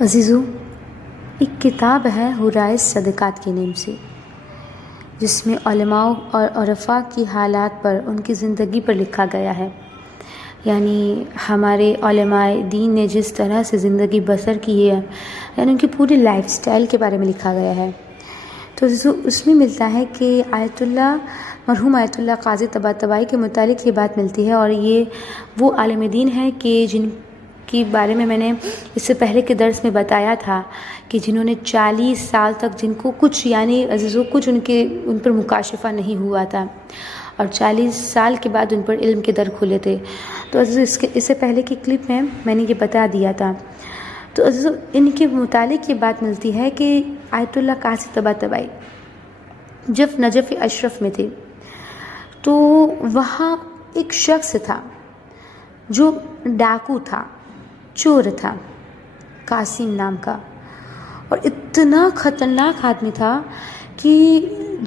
عزیزو، ایک کتاب ہے حرائے صدقات کے نام سے، جس میں علماء اور عرفاء کی حالات پر، ان کی زندگی پر لکھا گیا ہے. یعنی ہمارے علماء دین نے جس طرح سے زندگی بسر کی ہے، یعنی ان کی پوری لائف سٹائل کے بارے میں لکھا گیا ہے. تو اس میں ملتا ہے کہ مرحوم آیت اللہ قاضی طباطبائی کے متعلق یہ بات ملتی ہے، اور یہ وہ عالم دین ہے کہ جن کے بارے میں نے اس سے پہلے کے درس میں بتایا تھا کہ جنہوں نے 40 سال تک، جن کو کچھ کچھ ان پر مکاشفہ نہیں ہوا تھا، اور 40 سال کے بعد ان پر علم کے در کھلے تھے. تو اس سے پہلے کی کلپ میں نے یہ بتا دیا تھا. تو ان کے متعلق یہ بات ملتی ہے کہ آیت اللہ قاضی طباطبائی جب نجف اشرف میں تھے تو وہاں ایک شخص تھا جو ڈاکو تھا، چور تھا، قاسم نام کا، اور اتنا خطرناک آدمی تھا کہ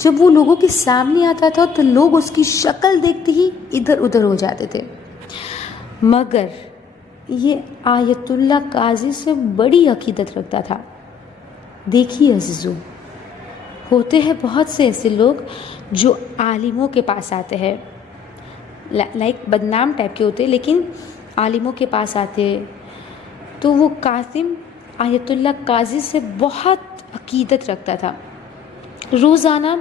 جب وہ لوگوں کے سامنے آتا تھا تو لوگ اس کی شکل دیکھتے ہی ادھر ادھر ہو جاتے تھے. مگر یہ آیت اللہ قاضی سے بڑی عقیدت رکھتا تھا. دیکھیے عزیزو، ہوتے ہیں بہت سے ایسے لوگ جو عالموں کے پاس آتے ہیں، لائک بدنام ٹائپ کے ہوتے، لیکن عالموں کے پاس آتے. تو وہ قاسم آیت اللہ قاضی سے بہت عقیدت رکھتا تھا. روزانہ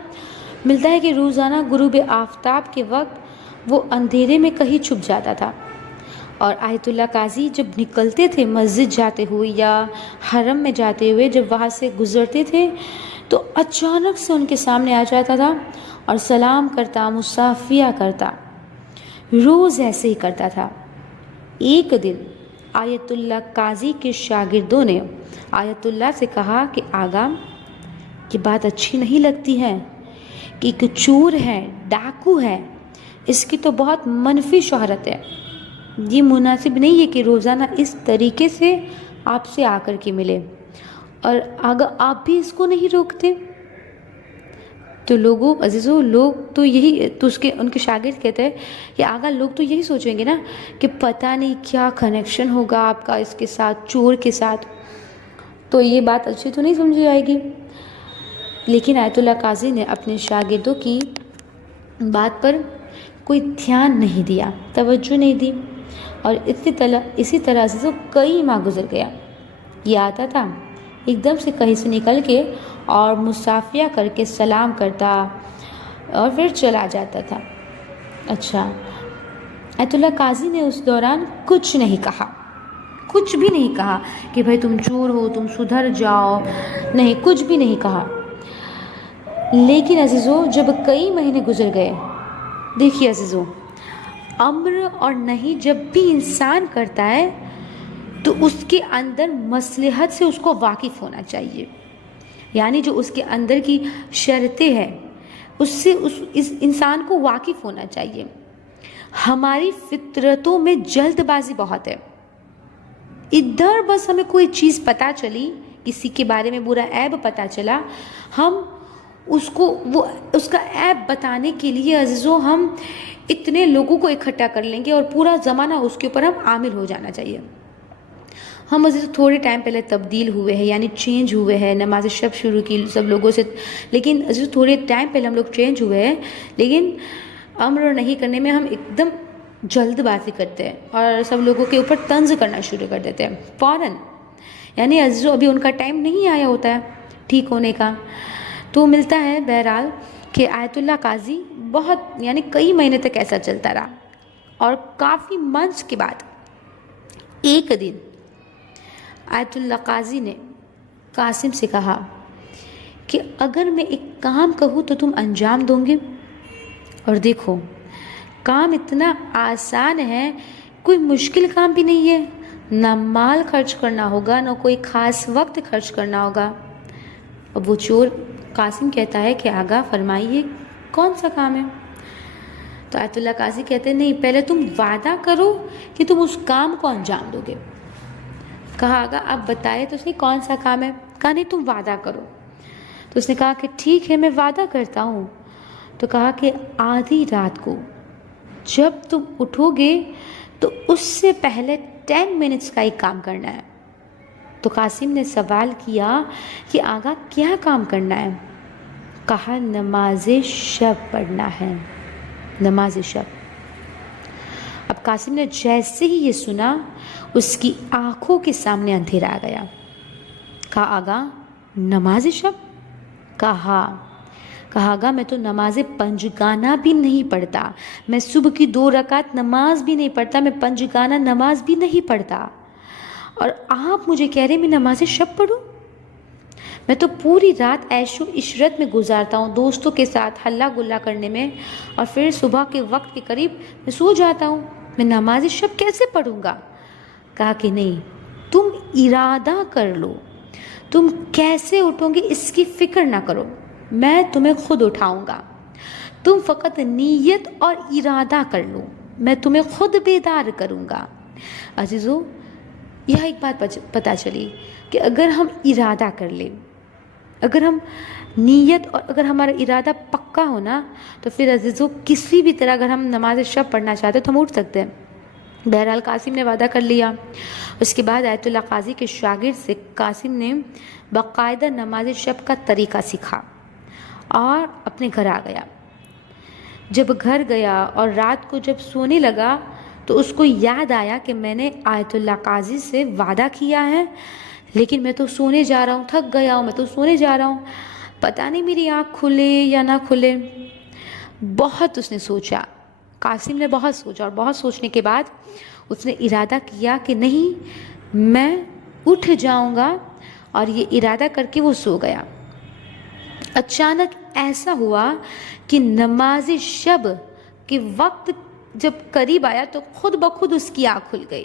ملتا ہے کہ روزانہ غروب آفتاب کے وقت وہ اندھیرے میں کہیں چھپ جاتا تھا، اور آیت اللہ قاضی جب نکلتے تھے مسجد جاتے ہوئے یا حرم میں جاتے ہوئے، جب وہاں سے گزرتے تھے تو اچانک سے ان کے سامنے آ جاتا تھا اور سلام کرتا، مصافحہ کرتا. روز ایسے ہی کرتا تھا. ایک دن آیت اللہ قاضی کے شاگردوں نے آیت اللہ سے کہا کہ آقا، یہ بات اچھی نہیں لگتی ہے کہ ایک چور ہے، ڈاکو ہے، اس کی تو بہت منفی شہرت ہے. یہ مناسب نہیں ہے کہ روزانہ اس طریقے سے آپ سے آ کر کے ملے، اور آگا آپ بھی اس کو نہیں روکتے. تو لوگ تو یہی تو ان کے شاگرد کہتے ہیں کہ آگا لوگ تو یہی سوچیں گے نا کہ پتہ نہیں کیا کنیکشن ہوگا آپ کا اس کے ساتھ، چور کے ساتھ، تو یہ بات اچھی تو نہیں سمجھی جائے گی. لیکن آیت اللہ قاضی نے اپنے شاگردوں کی بات پر کوئی دھیان نہیں دیا، توجہ نہیں دی، اور اسی طرح سے کئی ماہ گزر گیا. یہ آتا تھا ایک دم سے کہیں سے نکل کے اور مصافحہ کر کے سلام کرتا اور پھر چلا جاتا تھا. اچھا، آیت اللہ قاضی نے اس دوران کچھ نہیں کہا، کچھ بھی نہیں کہا کہ بھائی تم چور ہو، تم سدھر جاؤ، نہیں، کچھ بھی نہیں کہا. لیکن عزیزو، جب کئی مہینے گزر گئے، دیکھیے عزیزو، امر اور نہیں جب بھی انسان کرتا ہے تو اس کے اندر مصلحت سے اس کو واقف ہونا چاہیے. یعنی جو اس کے اندر کی شرطیں ہیں اس سے اس انسان کو واقف ہونا چاہیے. ہماری فطرتوں میں جلد بازی بہت ہے. ادھر بس ہمیں کوئی چیز پتہ چلی، کسی کے بارے میں برا عیب پتہ چلا، ہم اس کا عیب بتانے کے لیے عزیزو ہم اتنے لوگوں کو اکٹھا کر لیں گے اور پورا زمانہ اس کے اوپر ہم عامل ہو جانا چاہیے. ہم عزیزو تھوڑے ٹائم پہلے تبدیل ہوئے ہیں، یعنی چینج ہوئے ہیں، نماز شب شروع کی سب لوگوں سے، لیکن عزیزو تھوڑے ٹائم پہلے ہم لوگ چینج ہوئے ہیں، لیکن امر اور نہیں کرنے میں ہم ایک دم جلد بازی کرتے ہیں اور سب لوگوں کے اوپر طنز کرنا شروع کر دیتے ہیں فوراً. یعنی عزیزو ابھی ان کا ٹائم نہیں آیا ہوتا ہے ٹھیک ہونے کا. تو ملتا ہے بہرحال کہ آیت اللہ قاضی بہت، یعنی کئی مہینے تک ایسا چلتا رہا، اور کافی منتھس کے بعد ایک دن آیت اللہ قاضی نے قاسم سے کہا کہ اگر میں ایک کام کہوں تو تم انجام دو گے. اور دیکھو، کام اتنا آسان ہے، کوئی مشکل کام بھی نہیں ہے، نہ مال خرچ کرنا ہوگا، نہ کوئی خاص وقت خرچ کرنا ہوگا. اب وہ چور قاسم کہتا ہے کہ آقا فرمائیے کون سا کام ہے. تو آیت اللہ قاضی کہتے ہیں نہیں، پہلے تم وعدہ کرو کہ تم اس کام کو انجام دو گے. کہا آقا آپ بتائے تو صحیح کون سا کام ہے. کہا نہیں، تم وعدہ کرو. تو اس نے کہا کہ ٹھیک ہے میں وعدہ کرتا ہوں. تو کہا کہ آدھی رات کو جب تم اٹھو گے تو اس سے پہلے 10 منٹس کا ایک کام کرنا ہے. تو قاسم نے سوال کیا کہ آقا کیا کام کرنا ہے؟ کہا نماز شب پڑھنا ہے، نماز شب۔ اب قاسم نے جیسے ہی یہ سنا اس کی آنکھوں کے سامنے اندھیرا آ گیا۔ کہا آقا نماز شب؟ کہا آقا میں تو نماز پنجگانہ بھی نہیں پڑھتا، میں صبح کی 2 رکعت نماز بھی نہیں پڑھتا، میں پنجگانہ نماز بھی نہیں پڑھتا، اور آپ مجھے کہہ رہے میں نماز شب پڑھوں؟ میں تو پوری رات عیش و عشرت میں گزارتا ہوں، دوستوں کے ساتھ ہلا گلا کرنے میں، اور پھر صبح کے وقت کے قریب میں سو جاتا ہوں، میں نماز شب کیسے پڑھوں گا؟ کہا کہ نہیں، تم ارادہ کر لو، تم کیسے اٹھو گے اس کی فکر نہ کرو، میں تمہیں خود اٹھاؤں گا، تم فقط نیت اور ارادہ کر لو، میں تمہیں خود بیدار کروں گا۔ عزیزو، یہ ایک بات پتہ چلی کہ اگر ہم ارادہ کر لیں، اگر ہم نیت اور اگر ہمارا ارادہ پکا ہو نا، تو پھر عزیزو کسی بھی طرح اگر ہم نماز شب پڑھنا چاہتے تو ہم اٹھ سکتے ہیں۔ بہرحال قاسم نے وعدہ کر لیا۔ اس کے بعد آیت اللہ قاضی کے شاگرد سے قاسم نے باقاعدہ نماز شب کا طریقہ سیکھا اور اپنے گھر آ گیا۔ جب گھر گیا اور رات کو جب سونے لگا تو اس کو یاد آیا کہ میں نے آیت اللہ قاضی سے وعدہ کیا ہے، لیکن میں تو سونے جا رہا ہوں، تھک گیا ہوں، میں تو سونے جا رہا ہوں، پتہ نہیں میری آنکھ کھلے یا نہ کھلے۔ بہت اس نے سوچا، قاسم نے بہت سوچا، اور بہت سوچنے کے بعد اس نے ارادہ کیا کہ نہیں، میں اٹھ جاؤں گا، اور یہ ارادہ کر کے وہ سو گیا۔ اچانک ایسا ہوا کہ نماز شب کے وقت جب قریب آیا تو خود بخود اس کی آنکھ کھل گئی،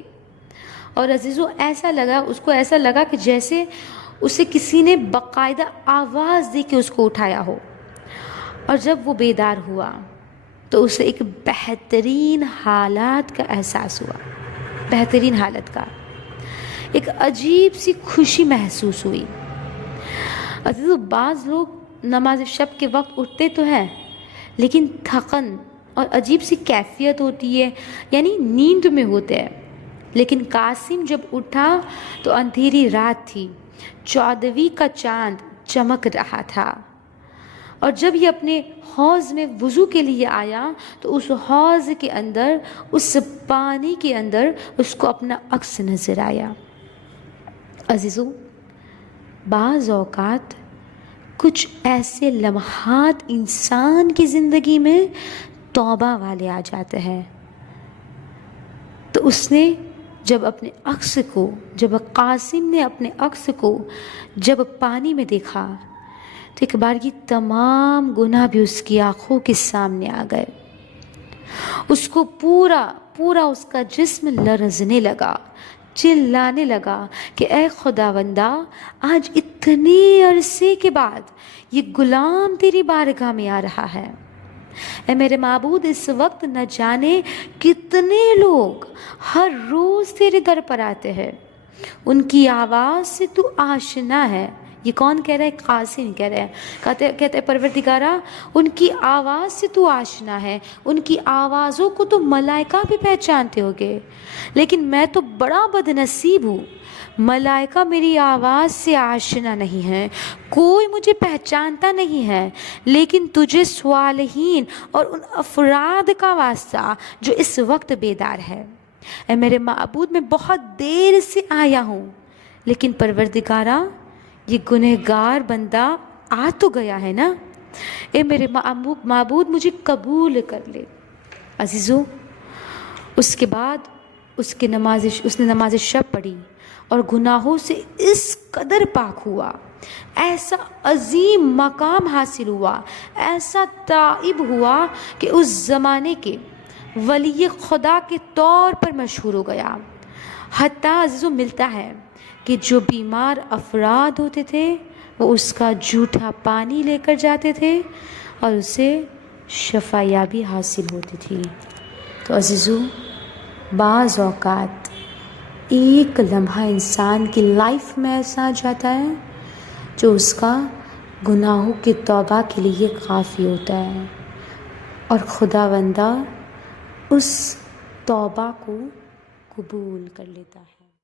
اور عزیزو ایسا لگا کہ جیسے اسے کسی نے باقاعدہ آواز دے کے اس کو اٹھایا ہو، اور جب وہ بیدار ہوا تو اسے ایک بہترین حالات کا احساس ہوا، بہترین حالت کا، ایک عجیب سی خوشی محسوس ہوئی۔ عزیزو، بعض لوگ نماز شب کے وقت اٹھتے تو ہیں لیکن تھکن اور عجیب سی کیفیت ہوتی ہے، یعنی نیند میں ہوتے ہیں، لیکن قاسم جب اٹھا تو اندھیری رات تھی، 14ویں کا چاند چمک رہا تھا، اور جب یہ اپنے حوض میں وضو کے لیے آیا تو اس حوض کے اندر، اس پانی کے اندر اس کو اپنا عکس نظر آیا۔ عزیزو، بعض اوقات کچھ ایسے لمحات انسان کی زندگی میں توبہ والے آ جاتے ہیں، تو اس نے جب اپنے عکس کو، جب قاسم نے اپنے عکس کو جب پانی میں دیکھا تو ایک بار یہ تمام گناہ بھی اس کی آنکھوں کے سامنے آ گئے، اس کو پورا اس کا جسم لرزنے لگا، چلانے لگا کہ اے خداوندا، آج اتنے عرصے کے بعد یہ غلام تیری بارگاہ میں آ رہا ہے، اے میرے معبود، اس وقت نہ جانے کتنے لوگ ہر روز تیرے در پر آتے ہیں، ان کی آواز سے تو آشنا ہے۔ یہ کون کہہ رہا ہے؟ قاسم کہہ رہے ہیں، کہتے ہیں پروردگارا، ان کی آواز سے تو آشنا ہے، ان کی آوازوں کو تو ملائکہ بھی پہچانتے ہوگے، لیکن میں تو بڑا بدنصیب ہوں، ملائکہ میری آواز سے آشنا نہیں ہے، کوئی مجھے پہچانتا نہیں ہے، لیکن تجھے صالحین اور ان افراد کا واسطہ جو اس وقت بیدار ہے۔ اے میرے معبود، میں بہت دیر سے آیا ہوں، لیکن پروردگارا، یہ گنہگار بندہ آ تو گیا ہے نا، اے میرے معبود، مجھے قبول کر لے۔ عزیزو، اس کے بعد اس نے نماز شب پڑھی اور گناہوں سے اس قدر پاک ہوا، ایسا عظیم مقام حاصل ہوا، ایسا تائب ہوا کہ اس زمانے کے ولی خدا کے طور پر مشہور ہو گیا۔ حتیٰ عزیزو ملتا ہے کہ جو بیمار افراد ہوتے تھے وہ اس کا جھوٹا پانی لے کر جاتے تھے اور اسے شفا یابی حاصل ہوتی تھی۔ تو عزیزو، بعض اوقات ایک لمحہ انسان کی لائف میں ایسا آ جاتا ہے جو اس کا گناہوں کی توبہ کے لیے کافی ہوتا ہے، اور خداوندہ اس توبہ کو قبول کر لیتا ہے۔